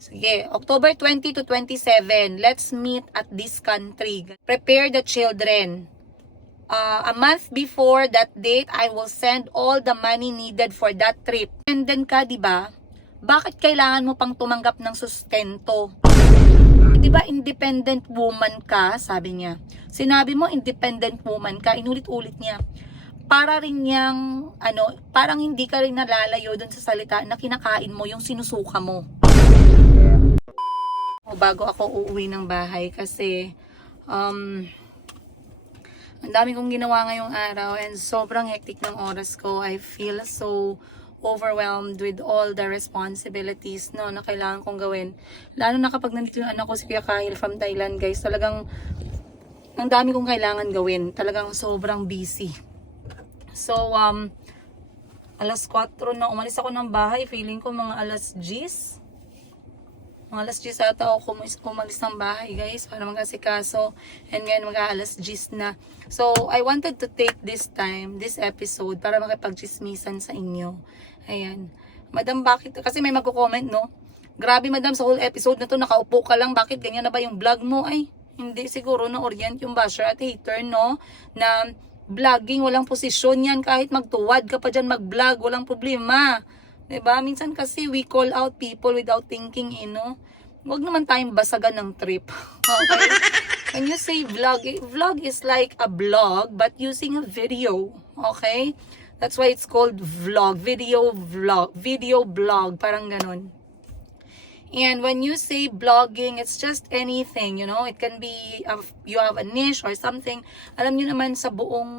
Sige, October 20 to 27, let's meet at this country. Prepare the children. A month before that date, I will send all the money needed for that trip. And then ka, di ba? Bakit kailangan mo pang tumanggap ng sustento? Di ba independent woman ka, sabi niya. Sinabi mo independent woman ka, inulit-ulit niya. Para rin niyang, parang hindi ka rin nalalayo dun sa salita na kinakain mo, yung sinusuka mo. Bago ako uuwi ng bahay kasi ang dami kong ginawa ngayong araw and sobrang hectic ng oras ko. I feel so overwhelmed with all the responsibilities na kailangan kong gawin. Lalo na kapag nandito yung anak ko si Kuya Kahil from Thailand, guys. Talagang ang dami kong kailangan gawin. Talagang sobrang busy. So, alas 4 na umalis ako ng bahay. Feeling ko mga alas 10. Mga alas 10 ata ako umalis ng bahay, guys, para mag-asikaso. And ngayon mag-alas 10 na. So, I wanted to take this episode, para makipag-chismisan sa inyo. Ayan. Madam, bakit? Kasi may magko-comment, no? Grabe, madam, sa whole episode na to, nakaupo ka lang. Bakit ganyan na ba yung vlog mo? Ay, hindi siguro na-orient yung basher at hater, no? Na vlogging, walang posisyon yan. Kahit magtuwad ka pa dyan mag-vlog, walang problema. Diba? Minsan kasi we call out people without thinking, Huwag naman tayong basagan ng trip. Okay? When you say vlog, vlog is like a blog but using a video. Okay? That's why it's called vlog. Video blog. Parang ganun. And when you say blogging, it's just anything, It can be, you have a niche or something. Alam nyo naman sa buong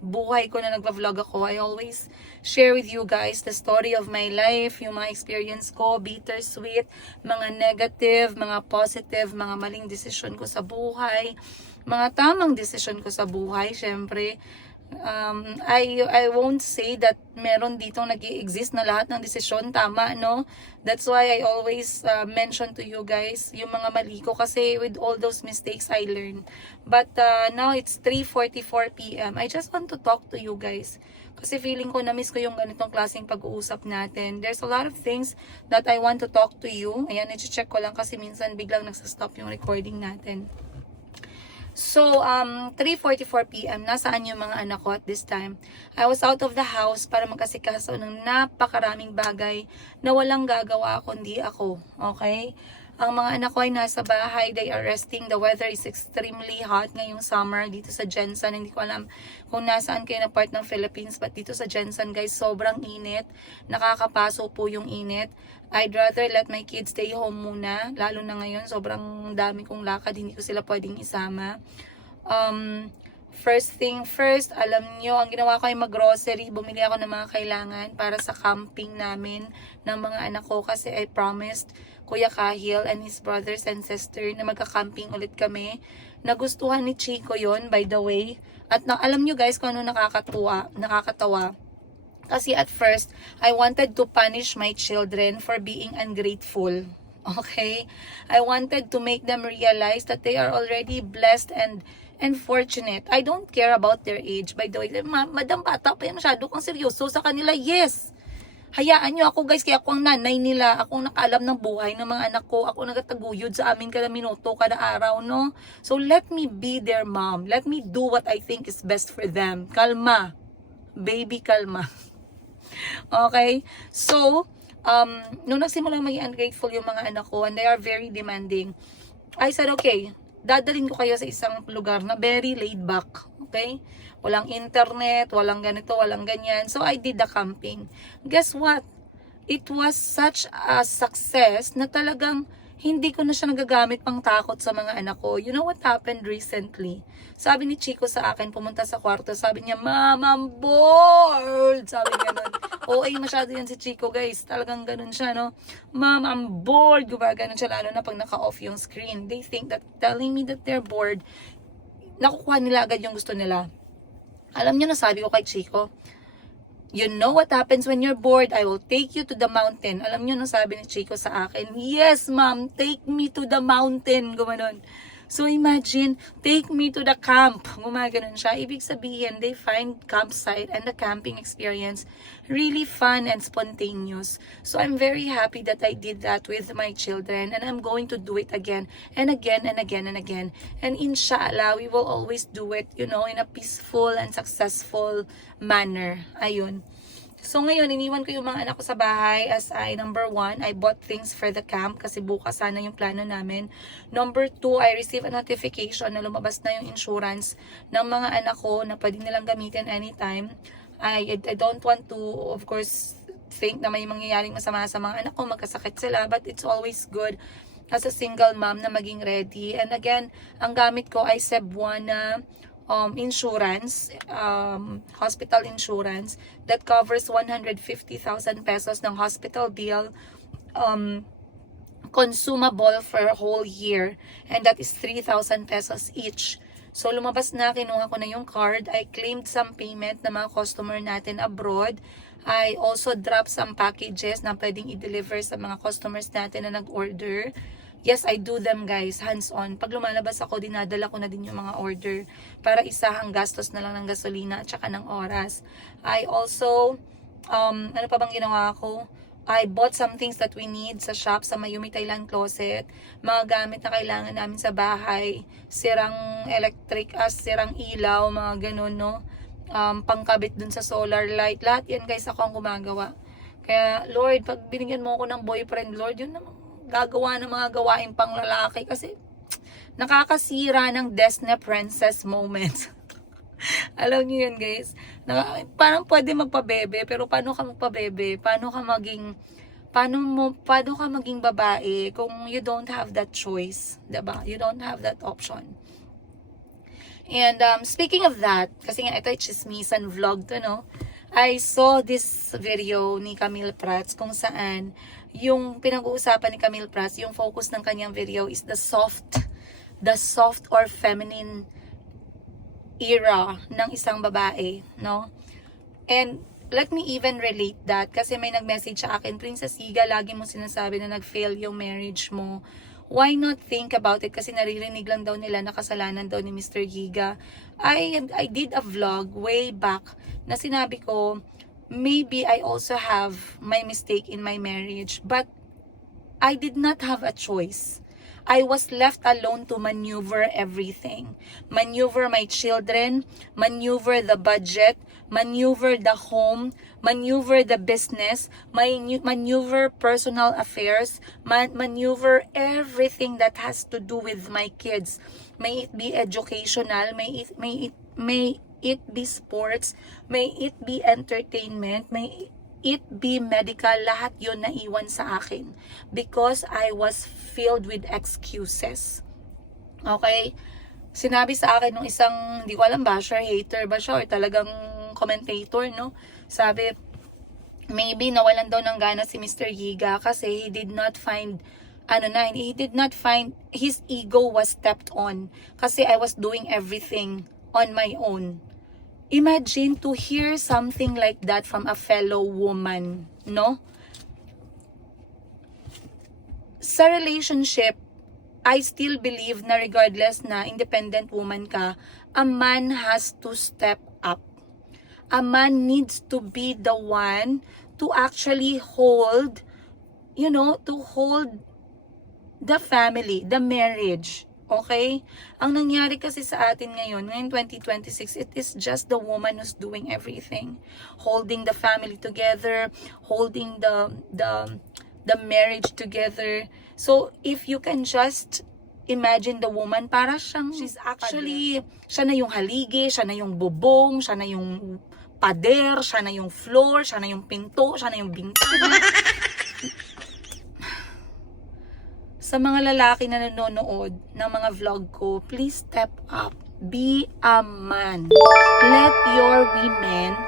buhay ko na nagva-vlog ako, I always share with you guys the story of my life, yung mga experience ko, bittersweet, mga negative, mga positive, mga maling desisyon ko sa buhay, mga tamang desisyon ko sa buhay, syempre. I won't say that meron ditong nag-i-exist na lahat ng desisyon tama, no? That's why I always mention to you guys yung mga mali ko kasi with all those mistakes I learned. But now it's 3:44 PM. I just want to talk to you guys kasi feeling ko na-miss ko yung ganitong klaseng pag-uusap natin. There's a lot of things that I want to talk to you. Ayan, i-check ko lang kasi minsan biglang nagsa-stop yung recording natin. So, 3:44 PM, nasaan yung mga anak ko at this time? I was out of the house para magkasikaso ng napakaraming bagay na walang gagawa kundi ako. Okay? Ang mga anak ko ay nasa bahay, they are resting. The weather is extremely hot ngayong summer dito sa Jensen. Hindi ko alam kung nasaan kayo na part ng Philippines, but dito sa Jensen, guys, sobrang init. Nakakapaso po yung init. I'd rather let my kids stay home muna, lalo na ngayon, sobrang dami kong lakad, hindi ko sila pwedeng isama. First thing first, alam nyo, ang ginawa ko ay mag-grocery. Bumili ako ng mga kailangan para sa camping namin ng mga anak ko kasi I promised Kuya Kahil and his brothers and sister na magka-camping ulit kami. Nagustuhan ni Chico yon, by the way. At alam nyo guys kung ano nakakatawa. Kasi at first, I wanted to punish my children for being ungrateful. Okay? I wanted to make them realize that they are already blessed and fortunate. I don't care about their age. By the way, madam, bata pa yan, masyado kang seryoso sa kanila. Yes! Hayaan nyo ako guys, kaya ako ang nanay nila. Ako ang nakaalam ng buhay ng mga anak ko. Ako nagataguyod sa amin kada minuto, kada araw, no? So let me be their mom. Let me do what I think is best for them. Kalma. Baby, kalma. Okay? So, nung nagsimulang maging ungrateful yung mga anak ko, and they are very demanding, I said, okay, dadalhin ko kayo sa isang lugar na very laid back. Okay? Walang internet, walang ganito, walang ganyan. So, I did the camping. Guess what? It was such a success na talagang hindi ko na siya nagagamit pang takot sa mga anak ko. You know what happened recently? Sabi ni Chico sa akin, pumunta sa kwarto, sabi niya, Mom, I'm bored! Sabi ganun. OA masyado yan si Chico, guys. Talagang ganun siya, no? Mom, I'm bored! Gumaganon siya, lalo na pag naka-off yung screen. They think that telling me that they're bored, nakukuha nila agad yung gusto nila. Alam niyo na sabi ko kay Chico, you know what happens when you're bored? I will take you to the mountain. Alam niyo nung sabi ni Chico sa akin, yes ma'am, take me to the mountain. Gumanon. So imagine, take me to the camp. Gumaganon siya. Ibig sabihin, they find campsite and the camping experience really fun and spontaneous. So I'm very happy that I did that with my children, and I'm going to do it again and again and again and again. And inshallah, we will always do it, you know, in a peaceful and successful manner. Ayun. So ngayon, iniwan ko yung mga anak ko sa bahay as number 1, I bought things for the camp kasi bukas sana yung plano namin. Number 2, I received a notification na lumabas na yung insurance ng mga anak ko na pwede nilang gamitin anytime. I don't want to, of course, think na may mangyayaring masama sa mga anak ko, magkasakit sila, but it's always good as a single mom na maging ready. And again, ang gamit ko ay Cebuana insurance, hospital insurance that covers 150,000 pesos ng hospital bill, consumable for a whole year, and that is 3,000 pesos each. So lumabas na, kinuha ko na yung card. I claimed some payment na mga customer natin abroad. I also dropped some packages na pwedeng i-deliver sa mga customers natin na nag-order. Yes, I do them guys, hands-on. Pag lumalabas ako, dinadala ko na din yung mga order para isahang gastos na lang ng gasolina at saka ng oras. I also, ano pa bang ginawa ko? I bought some things that we need sa shop, sa Mayumi Thailand Closet. Mga gamit na kailangan namin sa bahay. Sirang electric, sirang ilaw, mga ganun, no? Pangkabit dun sa solar light. Lahat yan guys, ako ang gumagawa. Kaya, Lord, pag binigyan mo ako ng boyfriend, Lord, yun naman gagawa ng mga gawain pang lalaki kasi nakakasira ng Disney princess moment. Alam niyo yun guys, parang pwede magpabebe, pero paano ka magpabebe? Paano ka maging babae kung you don't have that choice, diba? You don't have that option. And speaking of that, kasi nga ito ay chismisan vlog to, no? I saw this video ni Camille Prats kung saan yung pinag-uusapan ni Camille Prats, yung focus ng kanyang video is the soft or feminine era ng isang babae, no? And let me even relate that kasi may nag-message sa akin, Princess Higa, lagi mo sinasabi na nag-fail yung marriage mo. Why not think about it? Kasi naririnig lang daw nila na kasalanan daw ni Mr. Higa. I did a vlog way back na sinabi ko, maybe I also have my mistake in my marriage, but I did not have a choice. I was left alone to maneuver everything. Maneuver my children, maneuver the budget, maneuver the home, maneuver the business, maneuver personal affairs, maneuver everything that has to do with my kids. May it be educational, may it be sports, may it be entertainment, may it be medical, lahat yun naiwan sa akin because I was filled with excuses. Okay? Sinabi sa akin nung isang, hindi ko alam basher, hater ba siya or talagang commentator, no? Sabi, maybe nawalan daw ng gana si Mr. Higa kasi he did not find his ego was stepped on kasi I was doing everything on my own. Imagine to hear something like that from a fellow woman, no? Sa relationship, I still believe na regardless na independent woman ka, a man has to step up. A man needs to be the one to actually hold, to hold the family, the marriage. Okay? Ang nangyari kasi sa atin ngayon 2026, it is just the woman who's doing everything. Holding the family together, holding the marriage together. So, if you can just imagine the woman, para she's actually, siya na yung haligi, siya na yung bubong, siya na yung pader, siya na yung floor, siya na yung pinto, siya na yung bintana. Sa mga lalaki na nanonood ng mga vlog ko, please step up. Be a man. Let your women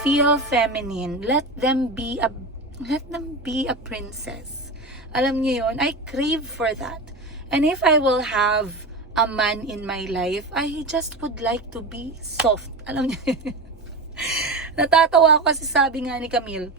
feel feminine. Let them be a princess. Alam niyo yun? I crave for that. And if I will have a man in my life, I just would like to be soft. Alam niyo yun? Natatawa ako kasi sabi nga ni Camille,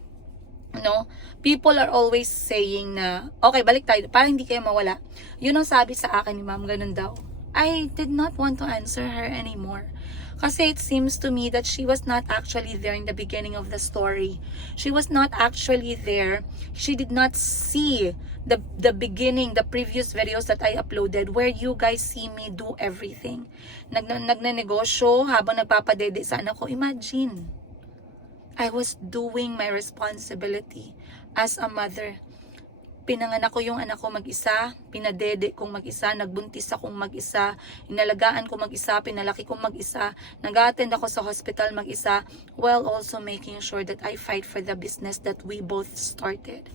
no? People are always saying na, okay, balik tayo, para hindi kayo mawala. Yun ang sabi sa akin ni ma'am, ganun daw. I did not want to answer her anymore. Kasi it seems to me that she was not actually there in the beginning of the story. She was not actually there. She did not see the beginning, the previous videos that I uploaded where you guys see me do everything. Nagnanegosyo habang nagpapadede sa anak ko. Imagine, I was doing my responsibility as a mother. Pinanganak ko yung anak ko mag-isa, pinadede kong mag-isa, nagbuntis akong mag-isa, inalagaan ko mag-isa, pinalaki kong mag-isa, nag-attend ako sa hospital mag-isa, while also making sure that I fight for the business that we both started.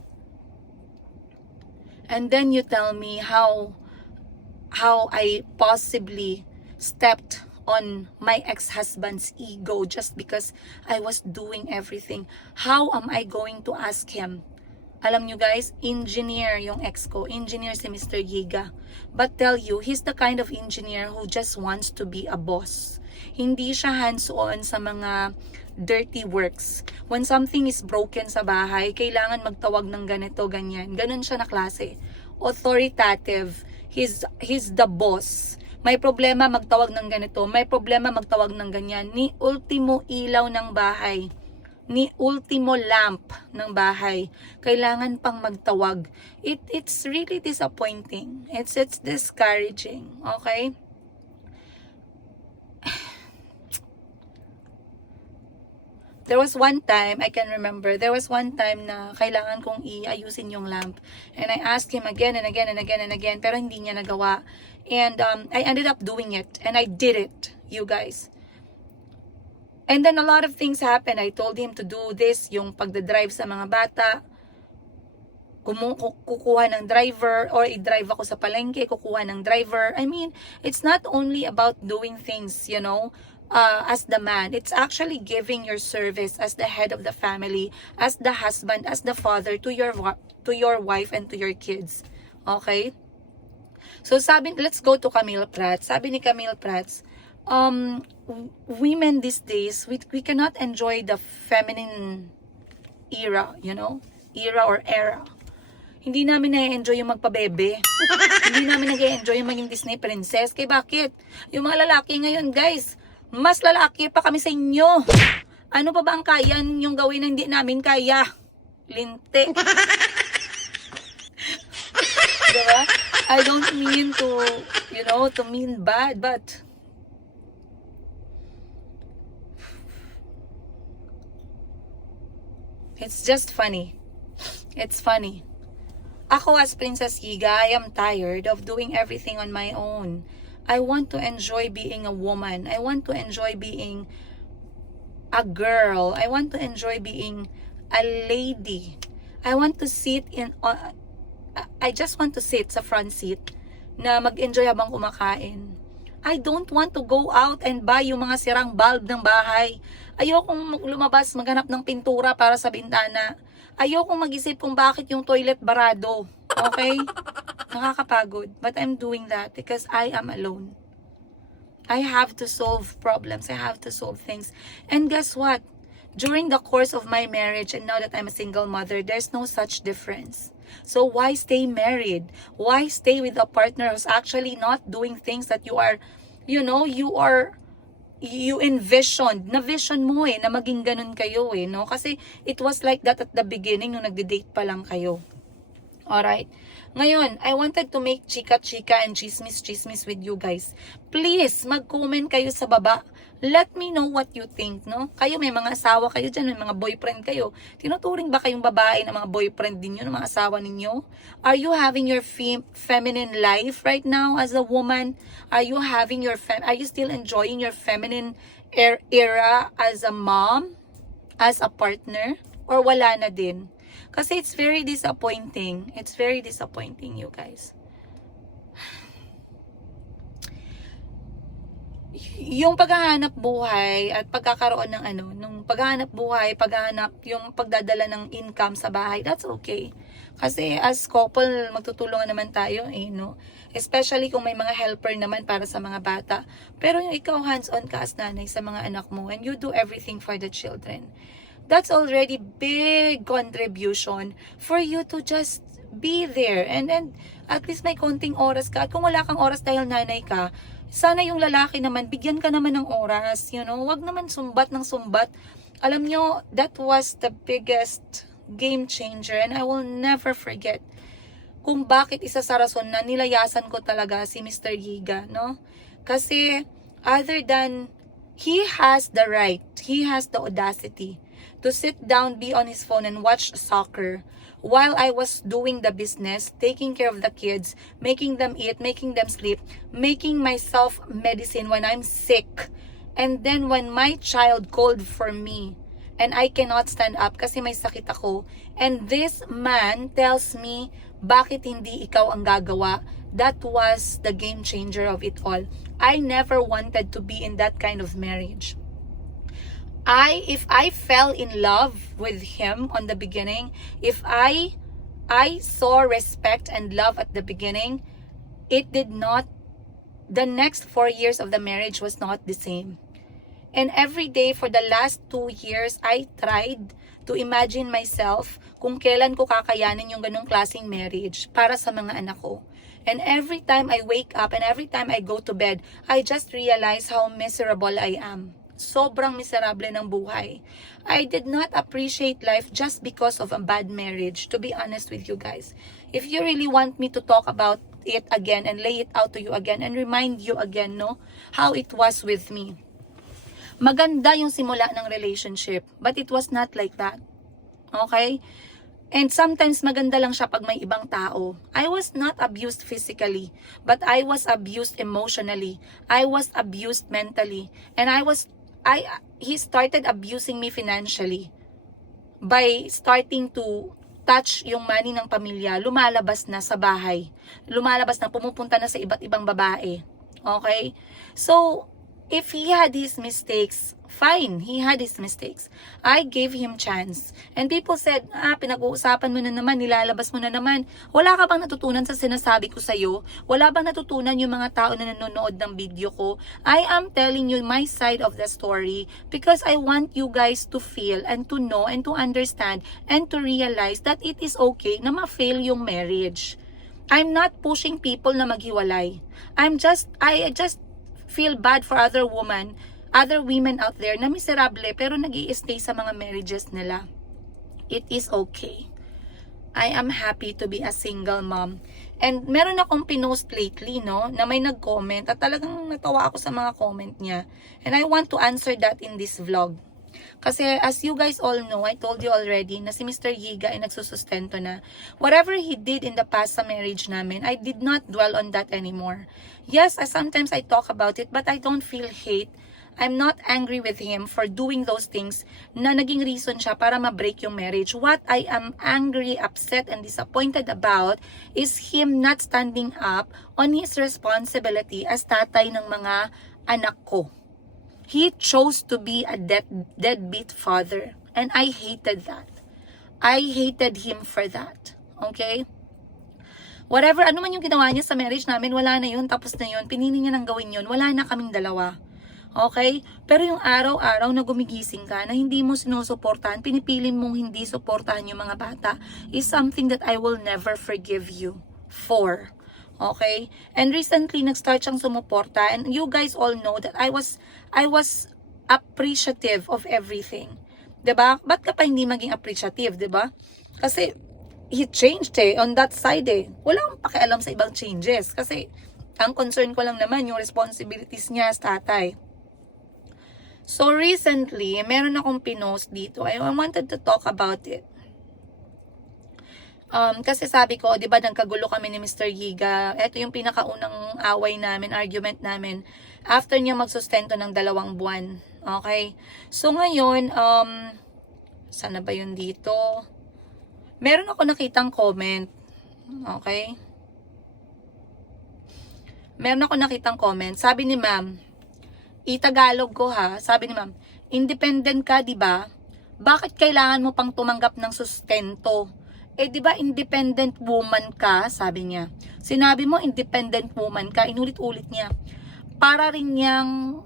And then you tell me how I possibly stepped on my ex-husband's ego just because I was doing everything. How am I going to ask him? Alam nyo guys, engineer yung ex ko. Engineer si Mr. Yiga. But tell you, he's the kind of engineer who just wants to be a boss. Hindi siya hands-on sa mga dirty works. When something is broken sa bahay, kailangan magtawag ng ganito, ganyan. Ganun siya na klase. Authoritative. He's the boss. May problema, magtawag ng ganito. May problema, magtawag ng ganyan. Ni ultimo ilaw ng bahay. Ni ultimo lamp ng bahay, kailangan pang magtawag. It's really disappointing. It's discouraging. Okay? There was one time, I can remember, there was one time na kailangan kong iayusin yung lamp. And I asked him again and again and again and again, pero hindi niya nagawa. And I ended up doing it. And I did it, you guys. And then a lot of things happened. I told him to do this, yung pagdadrive sa mga bata. Kukuha ng driver, or i-drive ako sa palengke, kukuha ng driver. I mean, it's not only about doing things, you know, as the man. It's actually giving your service as the head of the family, as the husband, as the father to your wife and to your kids. Okay? So let's go to Camille Prats. Sabi ni Camille Prats, women these days, we cannot enjoy the feminine era, you know? Era. Hindi namin na-enjoy yung magpabebe. Hindi namin nag-enjoy yung maging Disney princess. Kaya bakit? Yung mga lalaki ngayon, guys, mas lalaki pa kami sa inyo. Ano pa ba ang kaya yung gawin na hindi namin kaya? Linte. Diba? I don't mean to, you know, to mean bad, but it's just funny. It's funny. Ako as Princess Yiga, I am tired of doing everything on my own. I want to enjoy being a woman. I want to enjoy being a girl. I want to enjoy being a lady. I want to sit I just want to sit sa front seat na mag-enjoy habang kumakain. I don't want to go out and buy yung mga sirang bulb ng bahay. Ayokong lumabas, maghanap ng pintura para sa bintana. Ayokong mag-isip kung bakit yung toilet barado. Okay? Nakakapagod. But I'm doing that because I am alone. I have to solve problems. I have to solve things. And guess what? During the course of my marriage and now that I'm a single mother, there's no such difference. So why stay married? Why stay with a partner who's actually not doing things that you are, you know, you envisioned, na-vision mo na maging ganun kayo no? Kasi it was like that at the beginning nung nagde-date pa lang kayo. Alright? Ngayon, I wanted to make chika-chika and chismis-chismis with you guys. Please, mag-comment kayo sa baba. Let me know what you think, no? Kayo, may mga asawa kayo dyan, may mga boyfriend kayo. Tinuturing ba kayong babae na mga boyfriend din yun, mga asawa ninyo? Are you having your feminine life right now as a woman? Are you still enjoying your feminine era as a mom? As a partner? Or wala na din? Kasi it's very disappointing. It's very disappointing, you guys. Yung paghahanap buhay at pagkakaroon ng nung paghahanap buhay, yung pagdadala ng income sa bahay, that's okay. Kasi as couple, magtutulungan naman tayo, no? Especially kung may mga helper naman para sa mga bata. Pero yung ikaw hands-on ka as nanay sa mga anak mo and you do everything for the children. That's already big contribution for you to just be there. And then, at least may konting oras ka. At kung wala kang oras dahil nanay ka, sana yung lalaki naman, bigyan ka naman ng oras. You know, wag naman sumbat ng sumbat. Alam nyo, that was the biggest game changer. And I will never forget kung bakit isa sa rason na nilayasan ko talaga si Mr. Giga, no? Kasi, other than, he has the right, he has the audacity to sit down, be on his phone, and watch soccer while I was doing the business, taking care of the kids, making them eat, making them sleep, making myself medicine when I'm sick. And then when my child called for me, and I cannot stand up kasi may sakit ako, and this man tells me, bakit hindi ikaw ang gagawa? That was the game changer of it all. I never wanted to be in that kind of marriage. If I fell in love with him on the beginning, if I saw respect and love at the beginning, it did not, the next 4 years of the marriage was not the same. And every day for the last 2 years, I tried to imagine myself kung kailan ko kakayanin yung ganung klaseng marriage para sa mga anak ko. And every time I wake up and every time I go to bed, I just realize how miserable I am. Sobrang miserable ng buhay. I did not appreciate life just because of a bad marriage, to be honest with you guys. If you really want me to talk about it again and lay it out to you again and remind you again, no, how it was with me. Maganda yung simula ng relationship, but it was not like that. Okay? And sometimes maganda lang siya pag may ibang tao. I was not abused physically, but I was abused emotionally. I was abused mentally. And he started abusing me financially by starting to touch yung money ng pamilya. Lumalabas na sa bahay. Lumalabas na, pumupunta na sa iba't ibang babae. Okay? So, if he had his mistakes, fine, he had his mistakes. I gave him chance. And people said, pinag-uusapan mo na naman, nilalabas mo na naman. Wala ka bang natutunan sa sinasabi ko sa'yo? Wala bang natutunan yung mga tao na nanonood ng video ko? I am telling you my side of the story because I want you guys to feel and to know and to understand and to realize that it is okay na ma-fail yung marriage. I'm not pushing people na maghiwalay. I just feel bad for other women out there na miserable pero nag-i-stay sa mga marriages nila. It is okay. I am happy to be a single mom. And meron akong pinost lately, no, na may nag-comment at talagang natawa ako sa mga comment niya. And I want to answer that in this vlog. Kasi as you guys all know, I told you already na si Mr. Giga ay nagsusustento na. Whatever he did in the past sa marriage namin, I did not dwell on that anymore. Yes, sometimes I talk about it, but I don't feel hate. I'm not angry with him for doing those things na naging reason siya para ma-break yung marriage. What I am angry, upset, and disappointed about is him not standing up on his responsibility as tatay ng mga anak ko. He chose to be a deadbeat father. And I hated that. I hated him for that. Okay? Whatever, ano man yung ginawa niya sa marriage namin, wala na yun, tapos na yun, pinili niya nang gawin yun, wala na kaming dalawa. Okay? Pero yung araw-araw na gumigising ka, na hindi mo sinusuportahan, pinipili mong hindi suportahan yung mga bata, is something that I will never forgive you for. Okay? And recently, nag-start siyang sumuporta, and you guys all know that I was appreciative of everything. 'Di ba? Ba't ka pa hindi maging appreciative, 'di ba? Kasi he changed on that side Wala akong pakialam sa ibang changes kasi ang concern ko lang naman yung responsibilities niya as tatay. So recently, meron akong pinost dito. I wanted to talk about it. Kasi sabi ko, 'di ba, nagkagulo kami ni Mr. Giga. Ito yung pinakaunang away namin, argument namin after niya magsustento ng 2 buwan. Okay? So ngayon, sana ba yun dito? Meron ako nakitang comment. Okay? Meron ako nakitang comment. Sabi ni ma'am, i-Tagalog ko ha. Sabi ni ma'am, independent ka, 'di ba? Bakit kailangan mo pang tumanggap ng sustento? Di ba independent woman ka, sabi niya. Sinabi mo independent woman ka, inulit-ulit niya. Para rin niyang,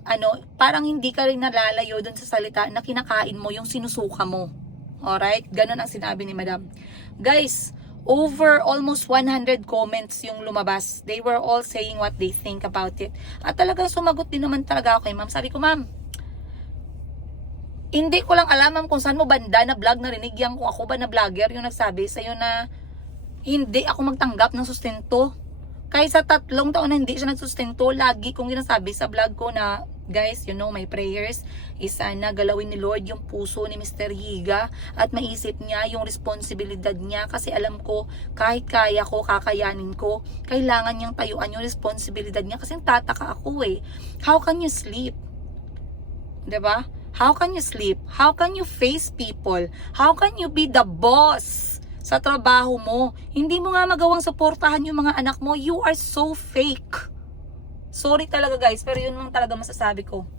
parang hindi ka rin nalalayo dun sa salita na kinakain mo yung sinusuka mo. Alright? Ganun ang sinabi ni madam. Guys, over almost 100 comments yung lumabas. They were all saying what they think about it. At talagang sumagot din naman talaga ako kay ma'am. Sabi ko, ma'am, hindi ko lang alam ma'am kung saan mo banda na vlog narinig yan, kung ako ba na vlogger yung nagsabi sa'yo na hindi ako magtanggap ng sustento. Kahit sa 3 taon na hindi siya nagsustento, lagi kong ginasabi sa vlog ko na, guys, you know, my prayers is sana galawin ni Lord yung puso ni Mr. Higa at maisip niya yung responsibilidad niya, kasi alam ko kahit kaya ko, kakayanin ko, kailangan niyang tayuan yung responsibilidad niya, kasi tataka ako eh. How can you sleep? 'Di ba? How can you sleep? How can you face people? How can you be the boss sa trabaho mo? Hindi mo nga magawang suportahan yung mga anak mo. You are so fake. Sorry talaga guys, pero yun lang talaga masasabi ko.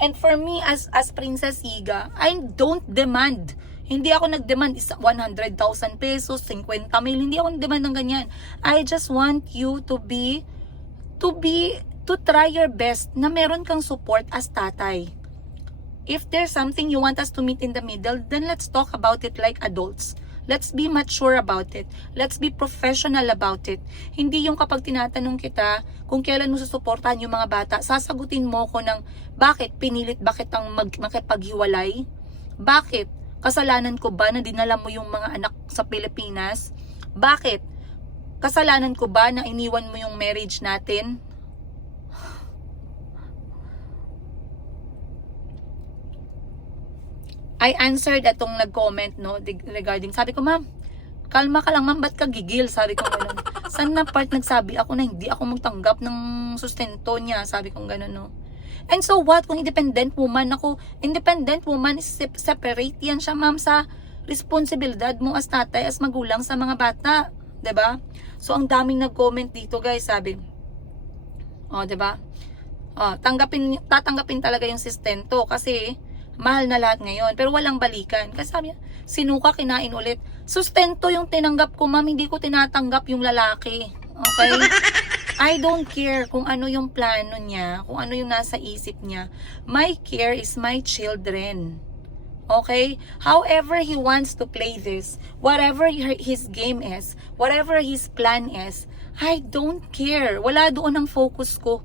And for me as Princess Higa, I don't demand. Hindi ako nag-demand 100,000 pesos, 50 mil. Hindi ako nag-demand ng ganyan. I just want you to try your best na meron kang support as tatay. If there's something you want us to meet in the middle, then let's talk about it like adults. Let's be mature about it. Let's be professional about it. Hindi yung kapag tinatanong kita kung kailan mo susuportahan yung mga bata, sasagutin mo ko ng bakit pinilit, bakit ang makipaghiwalay? Bakit? Kasalanan ko ba na dinala mo yung mga anak sa Pilipinas? Bakit? Kasalanan ko ba na iniwan mo yung marriage natin? I answered atong nag-comment no regarding, sabi ko, ma'am, kalma ka lang ma'am, ba't ka gigil? Sabi ko gano'n. Saan na part nagsabi ako na hindi ako magtanggap ng sustento niya? Sabi ko gano'n, no. And so what kung independent woman ako? Independent woman is separate yan siya ma'am sa responsibilidad mo as tatay, as magulang sa mga bata, 'di ba? So ang daming nag-comment dito guys, sabi, 'di ba? Tatanggapin talaga yung sustento kasi mahal na lahat ngayon, pero walang balikan. Kasi sabi niya, sinuka, kinain ulit. Sustento yung tinanggap ko, ma'am, hindi ko tinatanggap yung lalaki. Okay? I don't care kung ano yung plano niya, kung ano yung nasa isip niya. My care is my children. Okay? However he wants to play this, whatever his game is, whatever his plan is, I don't care. Wala doon ang focus ko.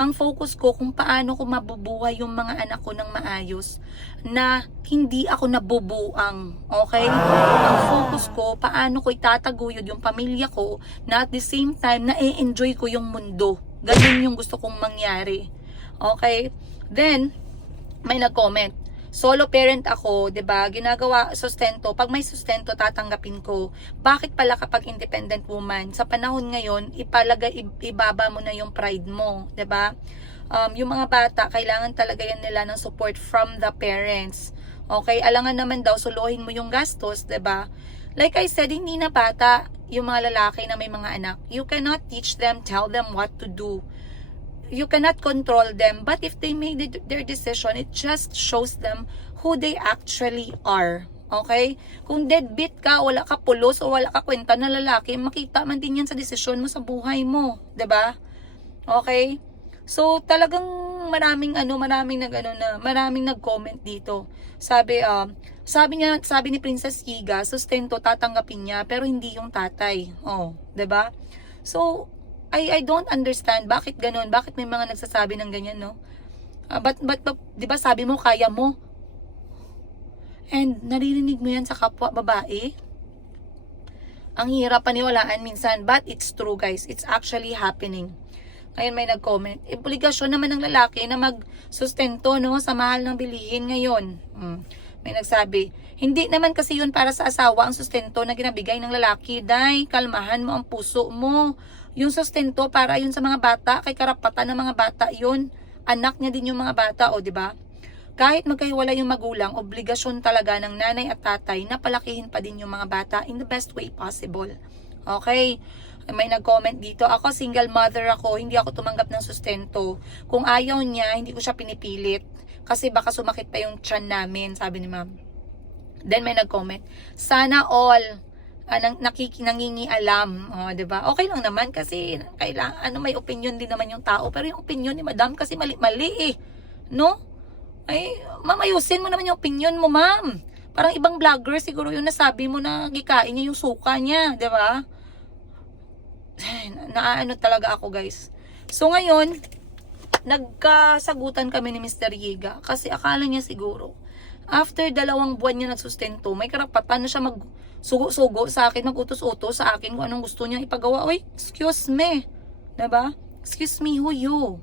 Ang focus ko kung paano ko mabubuhay yung mga anak ko ng maayos na hindi ako nabubuang. Okay? Ang focus ko, paano ko itataguyod yung pamilya ko na at the same time na-enjoy ko yung mundo. Ganun yung gusto kong mangyari. Okay? Then, may nag-comment. Solo parent ako, 'di ba? Ginagawa sustento. Pag may sustento, tatanggapin ko. Bakit pala kapag independent woman, sa panahon ngayon, ibaba mo na yung pride mo, 'di ba? Yung mga bata, kailangan talaga yan nila ng support from the parents. Okay, alangan naman daw suluhin mo yung gastos, 'di ba? Like I said, hindi na bata yung mga lalaki na may mga anak. You cannot teach them, tell them what to do. You cannot control them, but if they made their decision, it just shows them who they actually are. Okay? Kung deadbeat ka, wala ka pulos o wala ka kwenta na lalaki, makita man din yan sa desisyon mo sa buhay mo, 'di ba? Okay? So talagang maraming nag-comment dito. Sabi ni Princess Higa, sustento tatanggapin niya pero hindi yung tatay. 'di ba? So I don't understand bakit ganun, bakit may mga nagsasabi ng ganyan, no? But 'di ba sabi mo kaya mo? And naririnig mo yan sa kapwa babae? Ang hirap paniwalaan minsan, but it's true guys. It's actually happening. Ngayon may nag-comment, obligasyon naman ng lalaki na magsustento, no, sa mahal ng bilihin ngayon. May nagsabi, hindi naman kasi yun para sa asawa ang sustento na ginabigay ng lalaki. Day, kalmahan mo ang puso mo. Yung sustento para yun sa mga bata, kay karapatan ng mga bata yun. Anak niya din yung mga bata, di ba? Kahit magkahiwalay yung magulang, obligasyon talaga ng nanay at tatay na palakihin pa din yung mga bata in the best way possible. Okay? May nag-comment dito, ako single mother ako, hindi ako tumanggap ng sustento. Kung ayaw niya, hindi ko siya pinipilit. Kasi baka sumakit pa yung tiyan namin, sabi ni ma'am. Then may nag-comment, sana all nangingialam, 'di ba? Okay lang naman kasi kailangan may opinion din naman yung tao, pero yung opinion ni madam kasi mali-mali no? Ay, ma'am, ayusin mo naman yung opinion mo, ma'am. Parang ibang vlogger siguro yung nasabi mo na gikain niya yung suka niya, di ba? Naaano talaga ako, guys. So ngayon, nagkasagutan kami ni Mr. Yiga kasi akala niya siguro after 2 buwan niya nagsustento, may karapatan na siya magsugo-sugo sa akin, mag-utos-utos sa akin kung anong gusto niya ipagawa. Uy, excuse me. Diba? Excuse me, who you?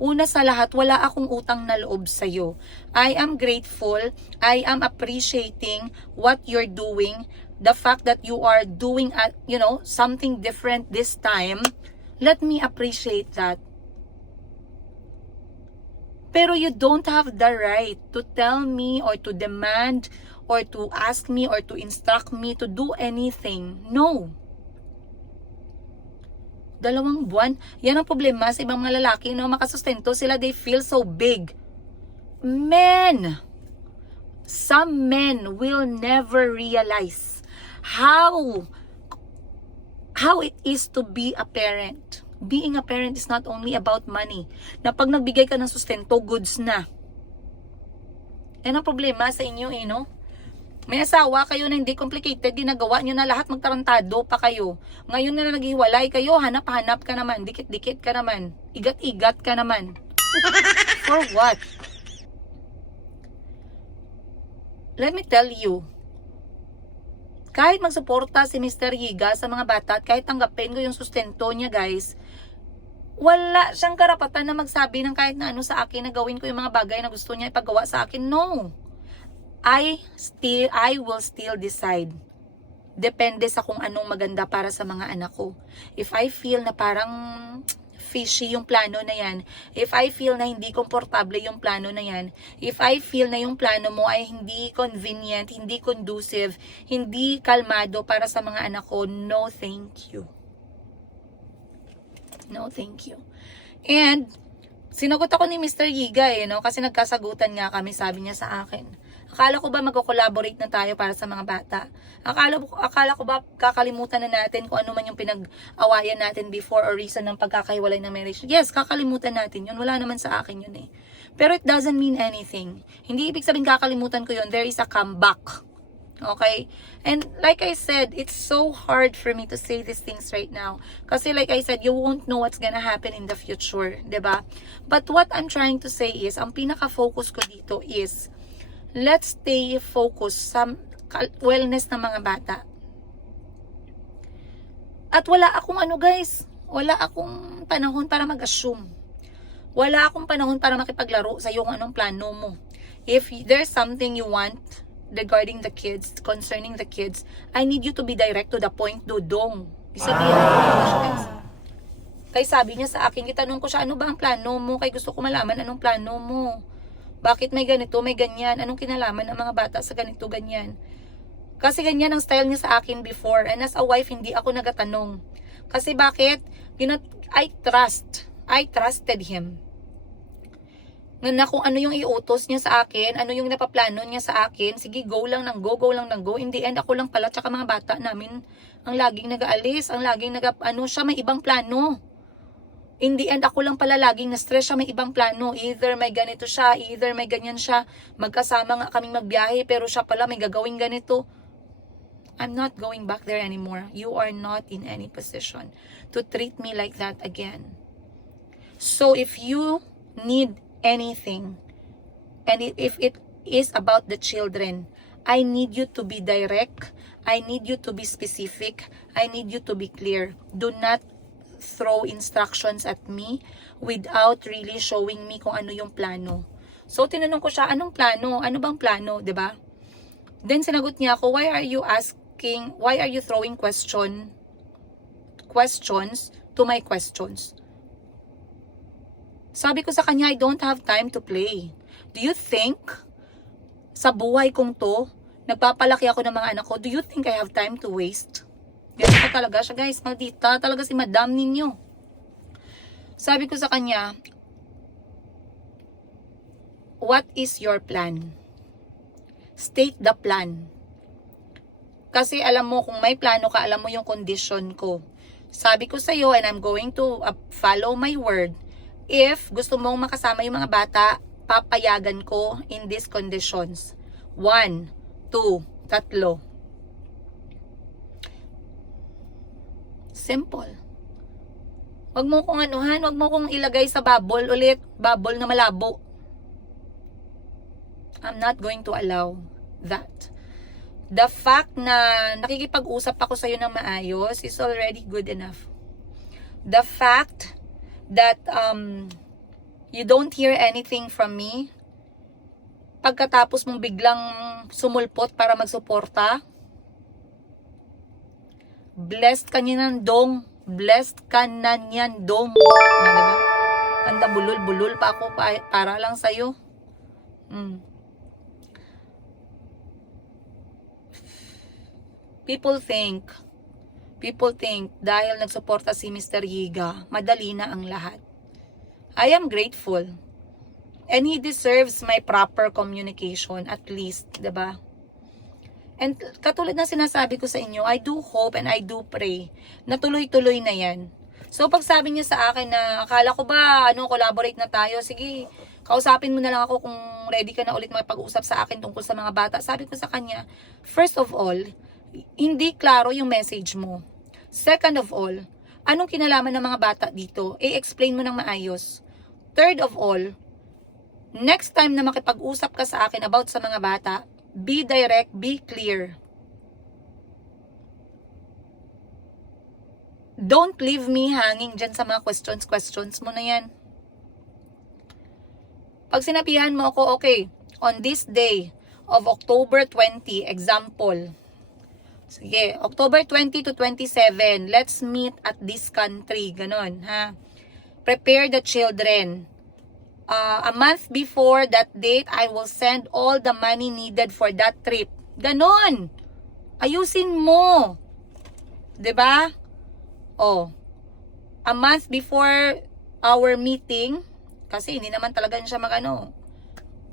Una sa lahat, wala akong utang na loob sa'yo. I am grateful. I am appreciating what you're doing. The fact that you are doing, something different this time. Let me appreciate that. Pero you don't have the right to tell me or to demand or to ask me or to instruct me to do anything. No. 2 buwan, yan ang problema sa ibang mga lalaki, no? Makasustento sila, they feel so big. Men! Some men will never realize how it is to be a parent. Being a parent is not only about money. Na pag nagbigay ka ng sustento, goods na. Yan ang problema sa inyo, no? May asawa kayo na hindi complicated, ginagawa nyo na lahat, magtarantado pa kayo. Ngayon na naghiwalay kayo, hanap-hanap ka naman, dikit-dikit ka naman, igat-igat ka naman. For what? Let me tell you, kahit magsuporta si Mr. Yiga sa mga bata at kahit tanggapin ko yung sustento niya, guys, wala siyang karapatan na magsabi ng kahit na ano sa akin na gawin ko yung mga bagay na gusto niya ipagawa sa akin. No. I will still decide. Depende sa kung anong maganda para sa mga anak ko. If I feel na parang fishy yung plano na yan, if I feel na hindi komportable yung plano na yan, if I feel na yung plano mo ay hindi convenient, hindi conducive, hindi kalmado para sa mga anak ko, no thank you. No thank you. And sinagot ako ni Mr. Yiga kasi nagkasagutan nga kami, sabi niya sa akin. Akala ko ba mag-collaborate na tayo para sa mga bata? Akala ko ba kakalimutan na natin kung ano man yung pinag-awayan natin before or reason ng pagkakahiwalay ng marriage? Yes, kakalimutan natin yun. Wala naman sa akin yun eh. Pero it doesn't mean anything. Hindi ibig sabihin kakalimutan ko yun. There is a comeback. Okay? And like I said, it's so hard for me to say these things right now. Kasi like I said, you won't know what's gonna happen in the future. Diba? But what I'm trying to say is, ang pinaka-focus ko dito is, let's stay focused sa wellness ng mga bata. At wala akong wala akong panahon para mag-assume. Wala akong panahon para makipaglaro sa yung anong plano mo. If there's something you want regarding the kids, concerning the kids, I need you to be direct to the point, dudong. Isabihin ko kay sabi niya sa akin, itanong ko siya, ano ba ang plano mo? Kay gusto ko malaman anong plano mo. Bakit may ganito, may ganyan? Anong kinalaman ng mga bata sa ganito, ganyan? Kasi ganyan ang style niya sa akin before. And as a wife, hindi ako nagatanong. Kasi bakit? I trusted him. Na kung ano yung iutos niya sa akin, ano yung napaplano niya sa akin, sige, go lang ng go, go lang ng go. In the end, ako lang pala, tsaka mga bata namin, ang laging nag-aalis, ang laging siya may ibang plano. In the end, ako lang pala laging na-stress siya, may ibang plano. Either may ganito siya, either may ganyan siya. Magkasama nga kaming magbiyahe, pero siya pala may gagawin ganito. I'm not going back there anymore. You are not in any position to treat me like that again. So if you need anything, and if it is about the children, I need you to be direct. I need you to be specific. I need you to be clear. Do not throw instructions at me without really showing me kung ano yung plano. So, tinanong ko siya, anong plano? Ano bang plano? 'Di ba? Then, sinagot niya ako, why are you throwing questions to my questions? Sabi ko sa kanya, I don't have time to play. Do you think, sa buhay kong to, nagpapalaki ako ng mga anak ko, do you think I have time to waste? Ganito talaga siya, guys. Maldita talaga si madam ninyo. Sabi ko sa kanya, what is your plan? State the plan. Kasi alam mo, kung may plano ka, alam mo yung condition ko. Sabi ko sa'yo, and I'm going to follow my word, if gusto mong makasama yung mga bata, papayagan ko in these conditions. 1, 2, 3. Simple. Wag mo kong anuhan, wag mo kong ilagay sa bubble ulit. Bubble na malabo. I'm not going to allow that. The fact na nakikipag-usap ako sa'yo ng maayos is already good enough. The fact that you don't hear anything from me, pagkatapos mong biglang sumulpot para magsuporta, blessed ka niyan dong. Blessed ka na niyan dong. Diba? Kanda bulol-bulol pa ako para lang sa'yo. People think dahil nagsuporta si Mr. Yiga, madali na ang lahat. I am grateful. And he deserves my proper communication at least, 'di ba? And katulad na sinasabi ko sa inyo, I do hope and I do pray na tuloy-tuloy na 'yan. So pag sabi niya sa akin na akala ko ba collaborate na tayo, sige, kausapin mo na lang ako kung ready ka na ulit makipag-usap sa akin tungkol sa mga bata. Sabi ko sa kanya, first of all, hindi klaro yung message mo. Second of all, anong kinalaman ng mga bata dito? I-explain mo ng maayos. Third of all, next time na makipag-usap ka sa akin about sa mga bata, be direct, be clear. Don't leave me hanging dyan sa mga questions mo na yan. Pag sinabihan mo ako, okay, on this day of October 20, example, sige, October 20 to 27, let's meet at this country. Ganon, ha? Prepare the children. A month before that date, I will send all the money needed for that trip. Ganon. Ayusin mo. 'Di ba? Oh. A month before our meeting, kasi hindi naman talaga siya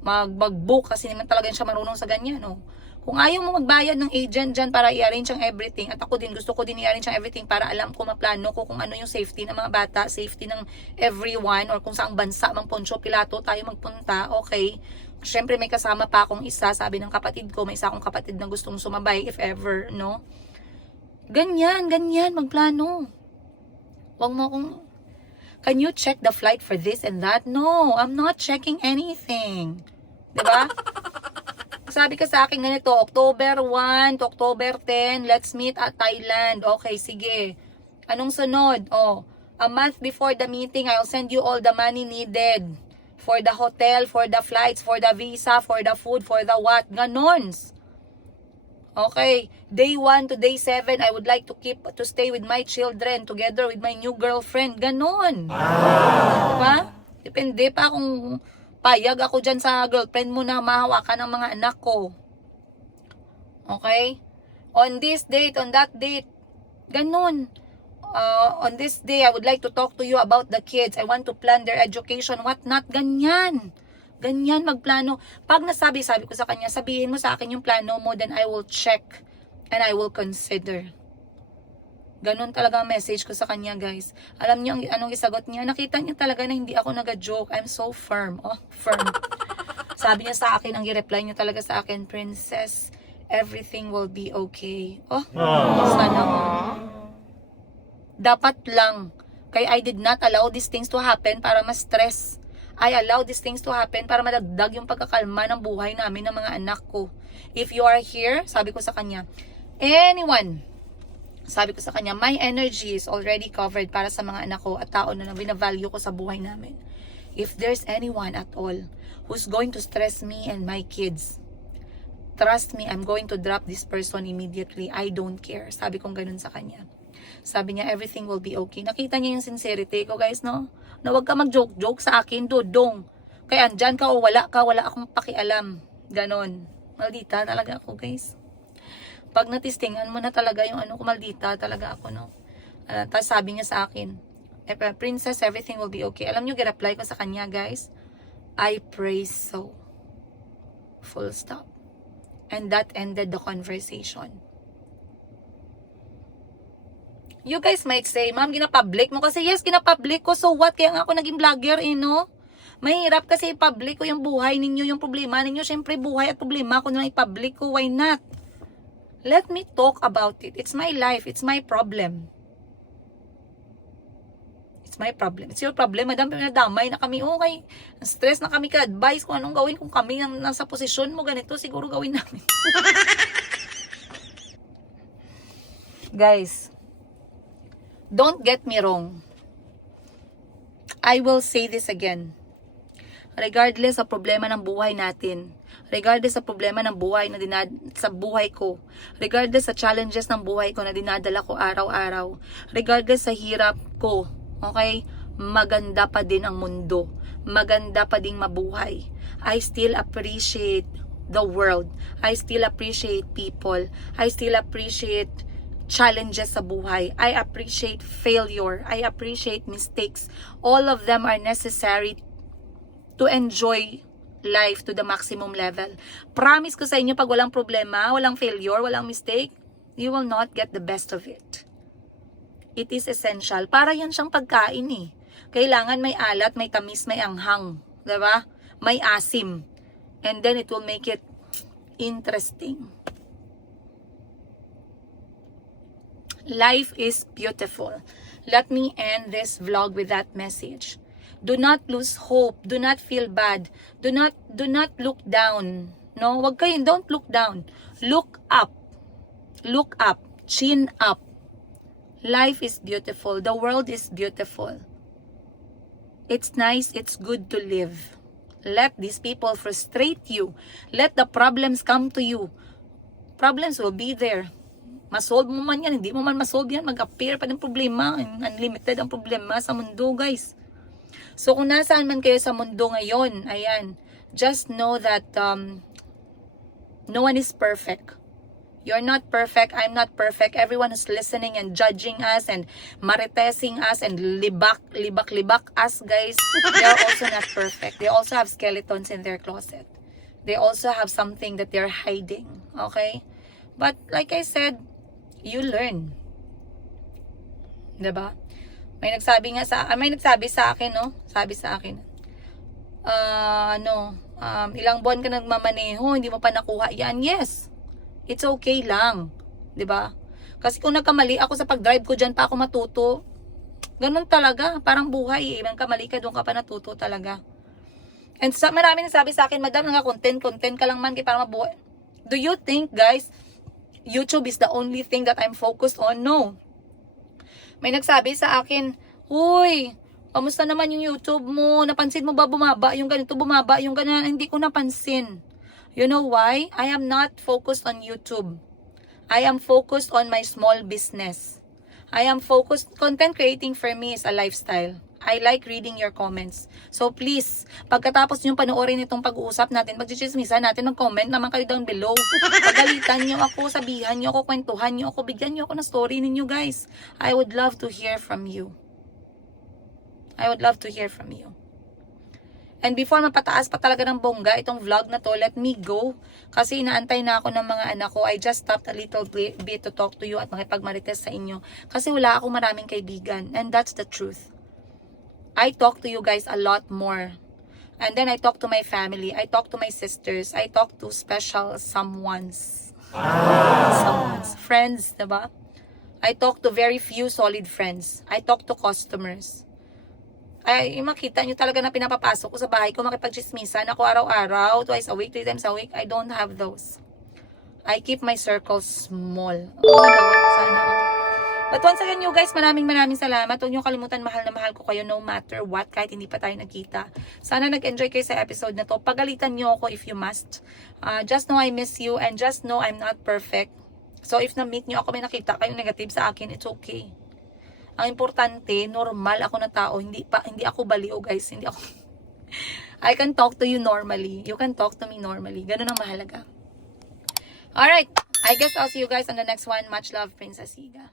mag-book kasi hindi naman talaga siya marunong sa ganyan, no? Kung ayaw mo magbayad ng agent dyan para i-arrange ang everything, at ako din, gusto ko din i-arrange ang everything para alam ko, maplano ko kung ano yung safety ng mga bata, safety ng everyone, or kung saang bansa, mang Poncio Pilato tayo magpunta, okay. Siyempre may kasama pa akong isa, sabi ng kapatid ko, may isa akong kapatid na gustong sumabay, if ever, no? Ganyan, magplano. Huwag mo akong, can you check the flight for this and that? No, I'm not checking anything. Diba? Sabi ka sa akin ganito, October 1 to October 10, let's meet at Thailand. Okay, sige. Anong sunod? Oh, a month before the meeting, I'll send you all the money needed for the hotel, for the flights, for the visa, for the food, for the what. Ganons. Okay, day 1 to day 7, I would like to stay with my children together with my new girlfriend. Ganon. Diba? Depende pa kung payag ako dyan sa girlfriend mo na mahawakan ng mga anak ko. Okay? On this date, on that date. Ganon. On this day, I would like to talk to you about the kids. I want to plan their education, what not. Ganyan. Ganyan magplano. Pag sabi ko sa kanya, sabihin mo sa akin yung plano mo, then I will check and I will consider. Ganon talaga ang message ko sa kanya, guys. Alam niyo anong isagot niya? Nakita niya talaga na hindi ako nag-joke. I'm so firm. Oh, firm. Sabi niya sa akin, ang i-reply niya talaga sa akin, Princess, everything will be okay. Oh, sana. Dapat lang. Kaya I did not allow these things to happen para ma-stress. I allow these things to happen para madagdag yung pagkakalma ng buhay namin ng mga anak ko. If you are here, sabi ko sa kanya, anyone, sabi ko sa kanya, my energy is already covered para sa mga anak ko at tao na binavalue ko sa buhay namin. If there's anyone at all who's going to stress me and my kids, trust me, I'm going to drop this person immediately. I don't care. Sabi kong ganun sa kanya. Sabi niya, everything will be okay. Nakita niya yung sincerity ko, guys, no? Na huwag ka mag-joke-joke sa akin, dodong. Kaya andyan ka o wala ka, wala akong pakialam. Ganon. Maldita talaga ako, guys. Pag natistingan mo na talaga yung maldita talaga ako, no? Tapos sabi niya sa akin, Princess, everything will be okay. Alam niyo, reply ko sa kanya, guys. I pray so. Full stop. And that ended the conversation. You guys might say, ma'am, ginapublic mo. Kasi yes, ginapublic ko. So what? Kaya nga ako naging vlogger, no? Mahirap kasi i-public ko yung buhay ninyo, yung problema ninyo. Syempre, buhay at problema ko na lang i-public ko. Why not? Let me talk about it. It's my life. It's my problem. It's my problem. It's your problem. Madam, pinadamay na kami. Okay, stress na kami ka-advise kung anong gawin kung kami ang nasa posisyon mo ganito. Siguro gawin namin. Guys, don't get me wrong. I will say this again. Regardless sa problema ng buhay natin, regardless sa problema ng buhay na sa buhay ko, regardless sa challenges ng buhay ko na dinadala ko araw-araw, regardless sa hirap ko, okay, maganda pa din ang mundo. Maganda pa ding mabuhay. I still appreciate the world. I still appreciate people. I still appreciate challenges sa buhay. I appreciate failure. I appreciate mistakes. All of them are necessary to enjoy life to the maximum level. Promise ko sa inyo, pag walang problema, walang failure, walang mistake, you will not get the best of it. It is essential. Para yan siyang pagkain eh. Kailangan may alat, may tamis, may anghang. Diba? May asim. And then it will make it interesting. Life is beautiful. Let me end this vlog with that message. Do not lose hope. Do not feel bad. Do not look down. No, wag kayo, don't look down. Look up. Look up. Chin up. Life is beautiful. The world is beautiful. It's nice. It's good to live. Let these people frustrate you. Let the problems come to you. Problems will be there. Masolve mo man yan, hindi mo man masolve yan, mag-appear pa ng problema. Unlimited ang problema sa mundo, guys. So, kung nasaan man kayo sa mundo ngayon, ayan, just know that no one is perfect. You're not perfect, I'm not perfect. Everyone who's listening and judging us and maritesing us and libak us, guys, they are also not perfect. They also have skeletons in their closet. They also have something that they're hiding, okay? But, like I said, you learn. Diba? May nagsabi sa akin, no? Sabi sa akin, ilang buwan ka nagmamaneho, hindi mo pa nakuha yan. Yes. It's okay lang. Diba? Kasi kung nagkamali ako sa pag-drive ko, dyan pa ako matuto. Ganun talaga. Parang buhay. Ibang kamali ka, doon ka pa natuto talaga. And marami nagsabi sa akin, madam, content ka lang man, para mabuhay. Do you think, guys, YouTube is the only thing that I'm focused on? No. May nagsabi sa akin, "Uy, kamusta naman yung YouTube mo? Napansin mo ba bumaba yung ganito, bumaba yung ganyan?" Hindi ko napansin. You know why? I am not focused on YouTube. I am focused on my small business. I am focused, content creating for me is a lifestyle. I like reading your comments. So please, pagkatapos nyo panoorin itong pag-uusap natin, magchichismisan natin, mag-comment naman kayo down below. Pagalitan nyo ako, sabihan nyo ako, kwentuhan nyo ako, bigyan nyo ako ng story ninyo, guys. I would love to hear from you. I would love to hear from you. And before mapataas pa talaga ng bongga itong vlog na to, let me go. Kasi inaantay na ako ng mga anak ko. I just stopped a little bit to talk to you at makipagmarites sa inyo. Kasi wala akong maraming kaibigan. And that's the truth. I talk to you guys a lot more. And then I talk to my family. I talk to my sisters. I talk to special someone's. Friends, diba? I talk to very few solid friends. I talk to customers. Ay, makita nyo talaga na pinapapasok ko sa bahay ko, makipagchismisan ako araw-araw, twice a week, 3 times a week. I don't have those. I keep my circle small. Sana. But once again, you guys, maraming salamat. Huwag nyo kalimutan, mahal na mahal ko kayo no matter what, kahit hindi pa tayo nagkita. Sana nag-enjoy kayo sa episode na to. Pagalitan nyo ako if you must. Just know I miss you and just know I'm not perfect. So if na-meet nyo ako, may nakita kayong negative sa akin, it's okay. Ang importante, normal ako na tao. Hindi ako baliw, guys. Hindi ako... I can talk to you normally. You can talk to me normally. Ganun ang mahalaga. Alright. I guess I'll see you guys on the next one. Much love, Princess Higa.